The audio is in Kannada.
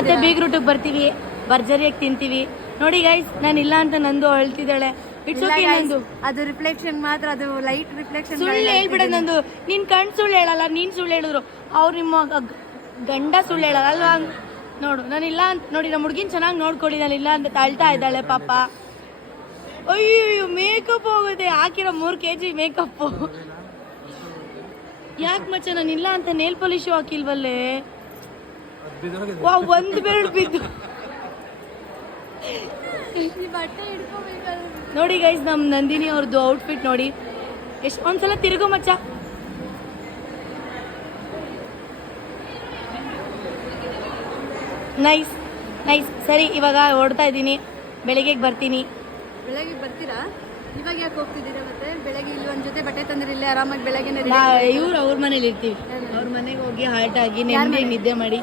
ಮತ್ತೆ ಬೀಗ್ ರೂಟಿಗೆ ಬರ್ತೀವಿ, ಭರ್ಜರಿಯಾಗಿ ತಿಂತೀವಿ. ನೋಡಿ ಗೈಸ್, ನಾನು ಇಲ್ಲ ಅಂತ ನಂದು ಅಳ್ತಿದ್ದಾಳೆ. It's okay. ನಂದು ಅದು ರಿಫ್ಲೆಕ್ಷನ್ ಮಾತ್ರ, ಅದು ಲೈಟ್ ರಿಫ್ಲೆಕ್ಷನ್. ಸುಳ್ಳು ಹೇಳ್ಬಿಡ ನಂದು. ನೀನ್ ಕಣ್ ಸುಳ್ಳು ಹೇಳಲ್ಲ, ನೀನ್ ಸುಳ್ಳು ಹೇಳಿದ್ರು. ಅವ್ರು ನಿಮ್ಮ ಗಂಡ ಸುಳ್ಳು ಹೇಳಲ್ಲ ಅಲ್ವಾ? ನೋಡು, ನಾನಿಲ್ಲ ಅಂತ ನೋಡಿ, ನಮ್ಮ ಹುಡುಗಿನ ಚೆನ್ನಾಗಿ ನೋಡ್ಕೊಳ್ಳಿ. ನಾನು ಇಲ್ಲ ಅಂತ ತಳ್ತಾ ಇದ್ದಾಳೆ ಪಾಪ. ಅಯ್ಯೋ, ಮೇಕಪ್ ಹೋಗುತ್ತೆ. ಹಾಕಿರೋ 3 kg ಮೇಕಪ್. ಯಾಕೆ ಮಚ್ಚ, ನಾನಿಲ್ಲ ಅಂತ ನೇಲ್ ಪಾಲಿಶು ಹಾಕಿಲ್ವಲ್ಲೇ? ಒಂದು ಬೆರಳು ಬಿದ್ದು. ನೋಡಿ ಗೈಸ್, ನಮ್ಮ ನಂದಿನಿ ಅವ್ರದ್ದು ಔಟ್ಫಿಟ್ ನೋಡಿ ಎಷ್ಟು. ಒಂದ್ಸಲ ತಿರುಗು ಮಚ್ಚ. Nice nice. ಸರಿ, ಇವಾಗ ಓಡ್ತಾ ಇದ್ದೀನಿ. ಬೆಳಿಗ್ಗೆ ಬರ್ತೀನಿ. ಬೆಳಗ್ಗೆ ಬರ್ತೀರಾ? ಇವಾಗ ಯಾಕೆ ಹೋಗ್ತಿದ್ದೀರಾ? ಮತ್ತೆ ಬೆಳಗ್ಗೆ ಇಲ್ಲಿ ಒಂದ್ ಜೊತೆ ಬಟ್ಟೆ ತಂದ್ರೆ ಇಲ್ಲೇ ಆರಾಮಾಗಿ ಬೆಳಗ್ಗೆ ಇವ್ರು ಅವ್ರ ಮನೇಲಿ ಇರ್ತೀವಿ. ಅವ್ರ ಮನೆಗೆ ಹೋಗಿ ಹಾಲ್ಟ್ ಆಗಿ ನೆಮ್ಮದಿ ನಿದ್ದೆ ಮಾಡಿ